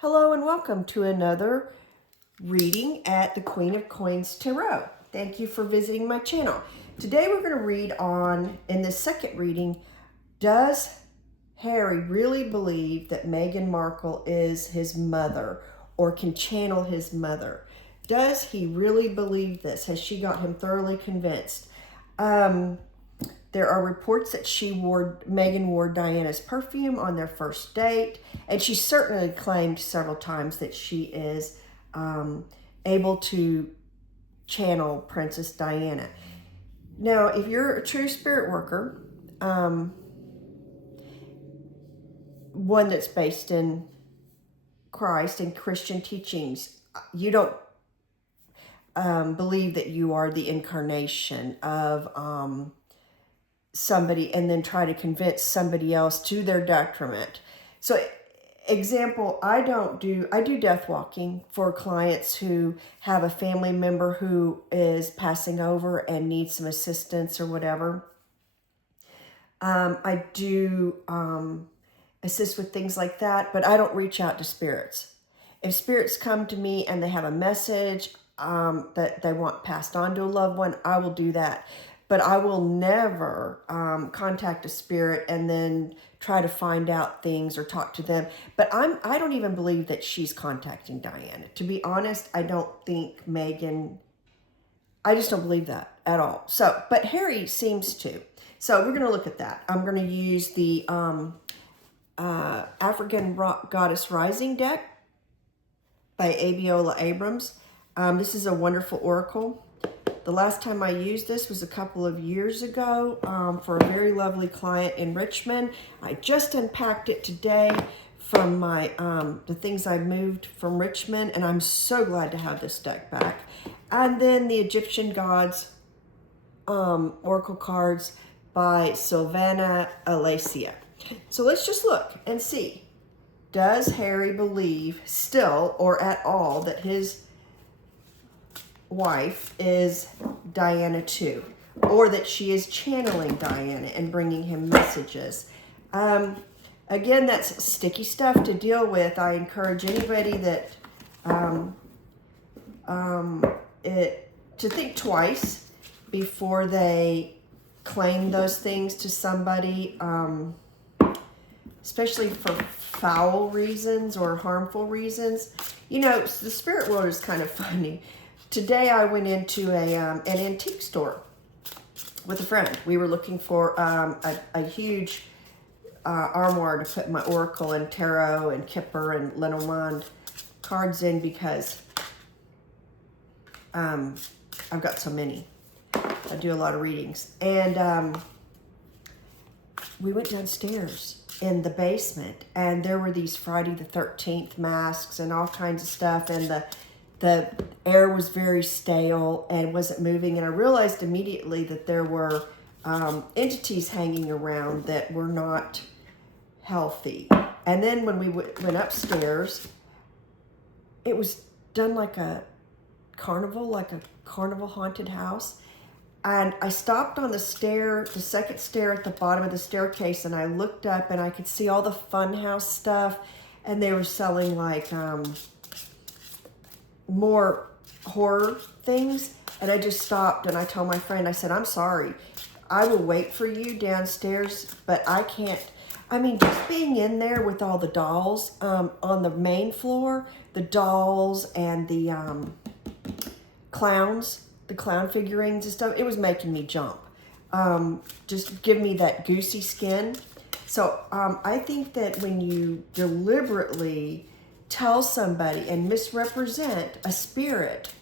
Hello and welcome to another reading at the Queen of Coins Tarot. Thank you for visiting my channel. Today we're going to read on, in the second reading, does Harry really believe that Meghan Markle is his mother or can channel his mother? Does he really believe this? Has she got him thoroughly convinced? There are reports that Meghan wore Diana's perfume on their first date, and she certainly claimed several times that she is able to channel Princess Diana. Now, if you're a true spirit worker, one that's based in Christ and Christian teachings, you don't believe that you are the incarnation of somebody and then try to convince somebody else to their detriment. So example, I do death walking for clients who have a family member who is passing over and needs some assistance or whatever. I do assist with things like that, but I don't reach out to spirits. If spirits come to me and they have a message that they want passed on to a loved one, I will do that. But I will never contact a spirit and then try to find out things or talk to them. But I don't even believe that she's contacting Diana. To be honest, I don't think Meghan, I just don't believe that at all. So, but Harry seems to. So we're going to look at that. I'm going to use the African Goddess Rising deck by Abiola Abrams. This is a wonderful oracle. The last time I used this was a couple of years ago for a very lovely client in Richmond. I just unpacked it today from my the things I moved from Richmond, and I'm so glad to have this deck back. And then the Egyptian Gods Oracle cards by Sylvana Alacia. So let's just look and see. Does Harry believe still or at all that his wife is Diana too, or that she is channeling Diana and bringing him messages? Again, that's sticky stuff to deal with. I encourage anybody that to think twice before they claim those things to somebody, especially for foul reasons or harmful reasons. You know, the spirit world is kind of funny. Today I went into an antique store with a friend. We were looking for a huge armoire to put my oracle and tarot and Kipper and Lenormand cards in because I've got so many. I do a lot of readings. And we went downstairs in the basement, and there were these Friday the 13th masks and all kinds of stuff, and the air was very stale and wasn't moving, and I realized immediately that there were entities hanging around that were not healthy. And then when we went upstairs, it was done like a carnival haunted house. And I stopped on the second stair at the bottom of the staircase, and I looked up and I could see all the funhouse stuff, and they were selling like more horror things. And I just stopped and I told my friend, I said, I'm sorry, I will wait for you downstairs, but I can't. I mean, just being in there with all the dolls on the main floor, the dolls and the clowns, the clown figurines and stuff, it was making me jump. Just give me that goosey skin. So I think that when you deliberately tell somebody and misrepresent a spirit,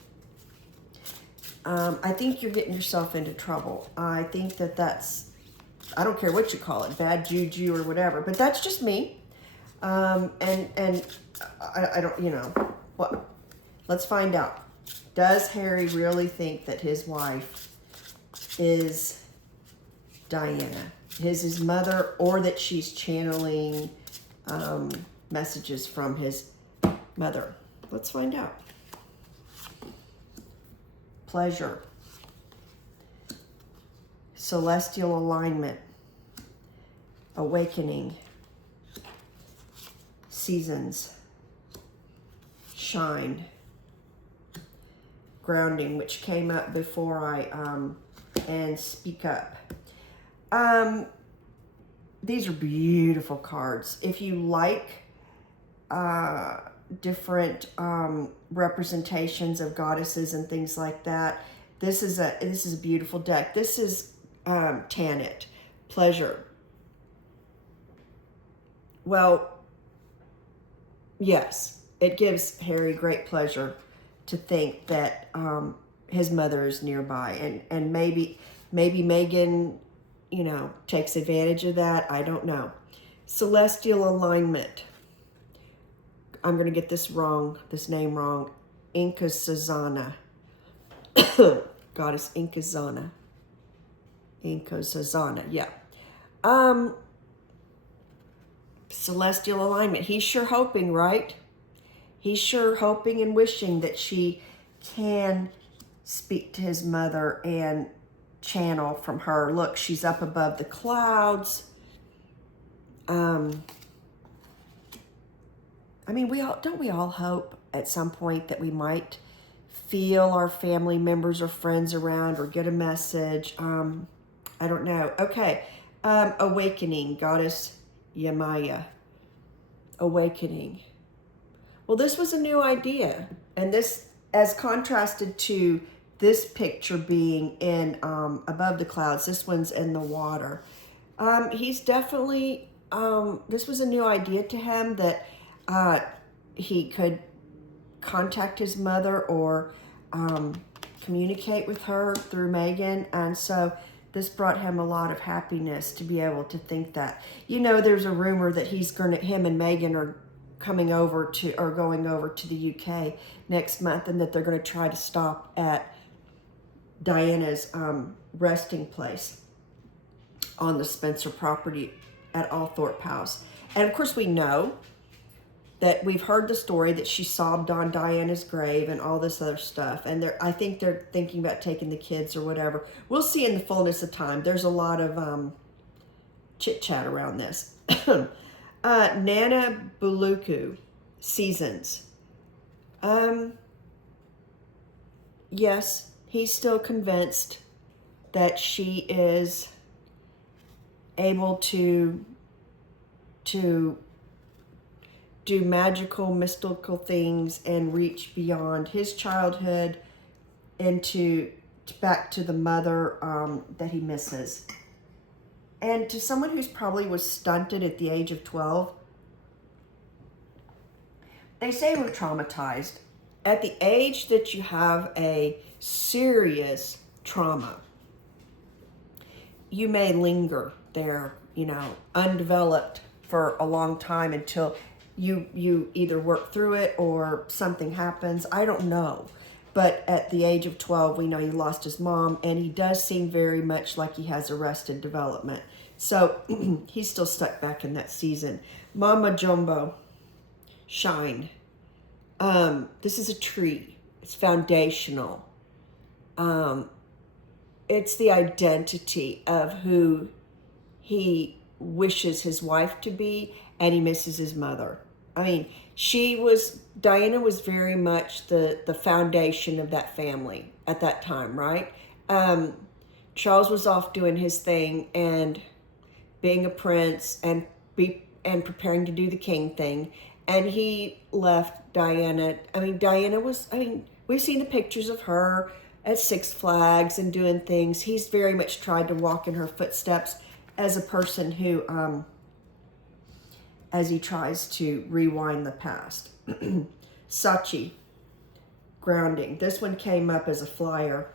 I think you're getting yourself into trouble. I think that that's, I don't care what you call it, bad juju or whatever, but that's just me. And I don't, you know, what? Let's find out. Does Harry really think that his wife is Diana, his mother, or that she's channeling messages from his mother? Let's find out. Pleasure, celestial alignment, awakening, seasons, shine. Grounding, which came up before I, and speak up. These are beautiful cards. If you like different representations of goddesses and things like that, this is a beautiful deck. This is Tanit, pleasure. Well, yes, it gives Harry great pleasure to think that his mother is nearby, and maybe Meghan, takes advantage of that. I don't know. Celestial alignment. I'm going to get this name wrong. Inkosazana. Goddess Inkosazana. Inkosazana, yeah. Celestial alignment. He's sure hoping, right? He's sure hoping and wishing that she can speak to his mother and channel from her. Look, she's up above the clouds. I mean, we all hope at some point that we might feel our family members or friends around or get a message. I don't know. Okay. Awakening, goddess Yamaya. Awakening. Well, this was a new idea, and this, as contrasted to this picture being in above the clouds, this one's in the water. He's definitely, this was a new idea to him, that he could contact his mother or communicate with her through Meghan, and so this brought him a lot of happiness to be able to think that. There's a rumor that him and Meghan are going over to the UK next month, and that they're going to try to stop at Diana's resting place on the Spencer property at Althorpe House. And of course we know that we've heard the story that she sobbed on Diana's grave and all this other stuff. And I think they're thinking about taking the kids or whatever. We'll see in the fullness of time. There's a lot of chit-chat around this. Nana Buluku, seasons. Yes, he's still convinced that she is able to do magical, mystical things and reach beyond his childhood back to the mother that he misses. And to someone who's probably was stunted at the age of 12, they say we're traumatized. At the age that you have a serious trauma, you may linger there, undeveloped for a long time until you either work through it or something happens. I don't know. But at the age of 12, we know he lost his mom, and he does seem very much like he has arrested development. So he's still stuck back in that season. Mama Jumbo, shine. This is a tree. It's foundational. It's the identity of who he wishes his wife to be, and he misses his mother. I mean, Diana was very much the foundation of that family at that time, right? Charles was off doing his thing and being a prince and preparing to do the king thing. And he left Diana. We've seen the pictures of her at Six Flags and doing things. He's very much tried to walk in her footsteps as a person who, as he tries to rewind the past. Sachi, grounding. This one came up as a flyer.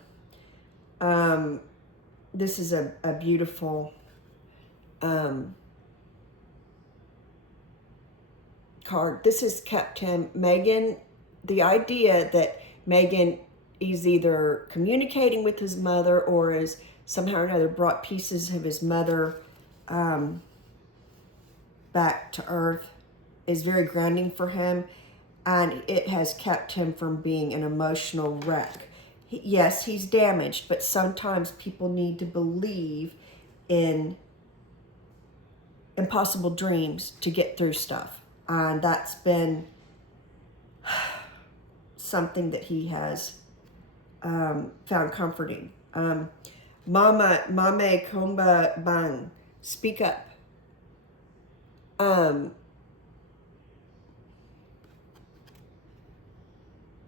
This is a beautiful card. This has kept him, the idea that Meghan is either communicating with his mother or is somehow or another brought pieces of his mother back to earth is very grounding for him, and it has kept him from being an emotional wreck. Yes, he's damaged, but sometimes people need to believe in impossible dreams to get through stuff. And that's been something that he has found comforting. Mama, Mame Komba Bang, speak up.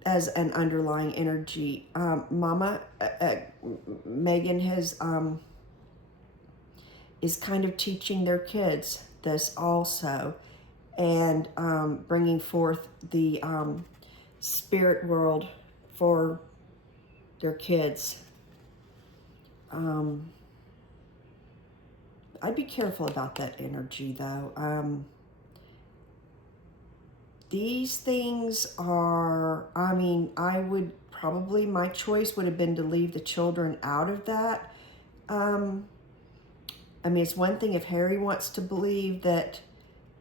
As an underlying energy, Meghan has is kind of teaching their kids this also, and bringing forth the spirit world for their kids. I'd be careful about that energy, though. These things are, I mean, my choice would have been to leave the children out of that. I mean, it's one thing if Harry wants to believe that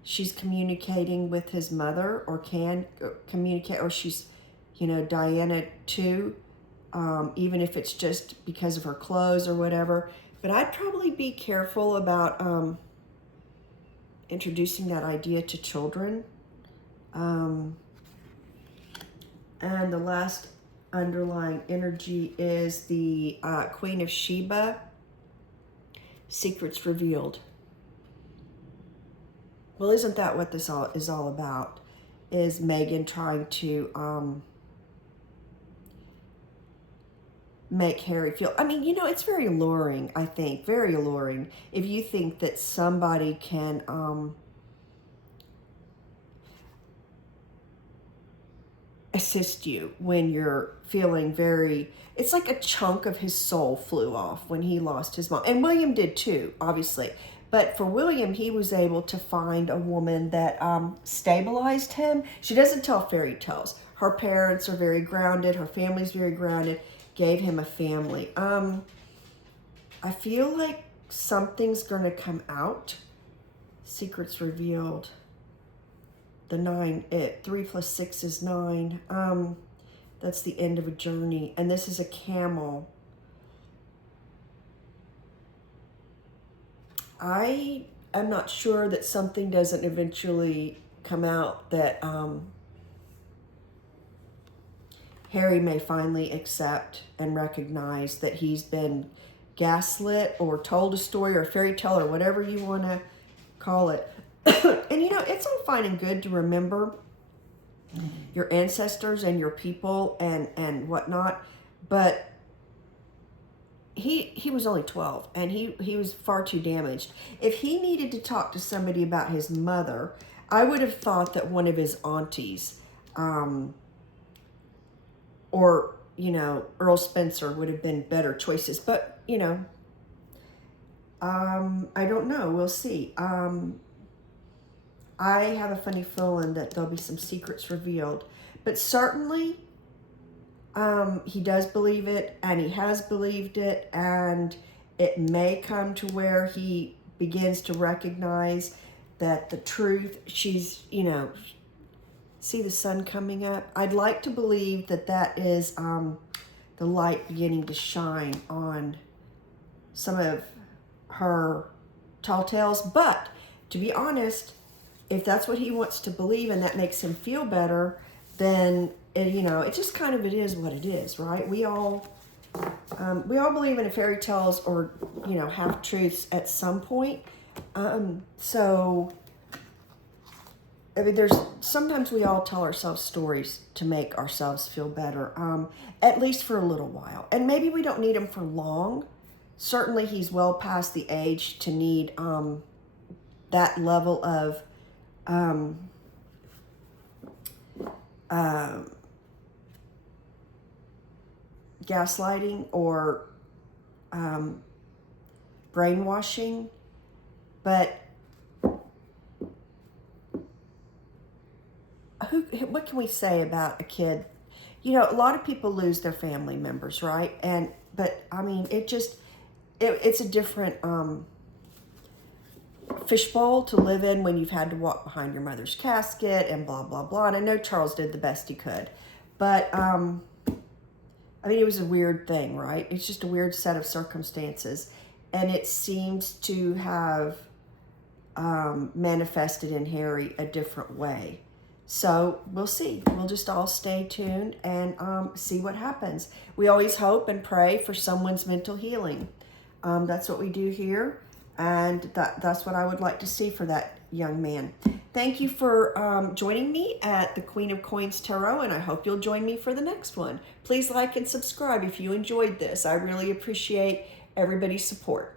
she's communicating with his mother, or can communicate, or she's, Diana too, even if it's just because of her clothes or whatever. But I'd probably be careful about introducing that idea to children. And the last underlying energy is the Queen of Sheba, secrets revealed. Well, isn't that what this is all about? Is Meghan trying to make Harry feel, I mean, it's very alluring, I think, very alluring. If you think that somebody can assist you when you're feeling it's like a chunk of his soul flew off when he lost his mom. And William did too, obviously. But for William, he was able to find a woman that stabilized him. She doesn't tell fairy tales. Her parents are very grounded. Her family's very grounded. Gave him a family. I feel like something's going to come out. Secrets revealed. The 9, 3 + 6 is 9. That's the end of a journey. And this is a camel. I am not sure that something doesn't eventually come out that Harry may finally accept and recognize that he's been gaslit or told a story or a fairy tale or whatever you want to call it. And it's all fine and good to remember your ancestors and your people and whatnot, but he was only 12 and he was far too damaged. If he needed to talk to somebody about his mother, I would have thought that one of his aunties, or Earl Spencer would have been better choices, but I don't know, we'll see. I have a funny feeling that there'll be some secrets revealed. But certainly, he does believe it, and he has believed it, and it may come to where he begins to recognize that the truth, she's, see the sun coming up? I'd like to believe that that is the light beginning to shine on some of her tall tales. But, to be honest, if that's what he wants to believe and that makes him feel better, then it just kind of, it is what it is, right? We all believe in fairy tales or half truths at some point. So I mean, sometimes we all tell ourselves stories to make ourselves feel better, at least for a little while, and maybe we don't need them for long. Certainly, he's well past the age to need that level of gaslighting or brainwashing, but what can we say about a kid? A lot of people lose their family members, right? But I mean, it's a different fishbowl to live in when you've had to walk behind your mother's casket and blah, blah, blah. And I know Charles did the best he could. But, I mean, it was a weird thing, right? It's just a weird set of circumstances. And it seems to have manifested in Harry a different way. So we'll see. We'll just all stay tuned and see what happens. We always hope and pray for someone's mental healing. That's what we do here, and that's what I would like to see for that young man. Thank you for joining me at the Queen of Coins Tarot, and I hope you'll join me for the next one. Please like and subscribe if you enjoyed this. I really appreciate everybody's support.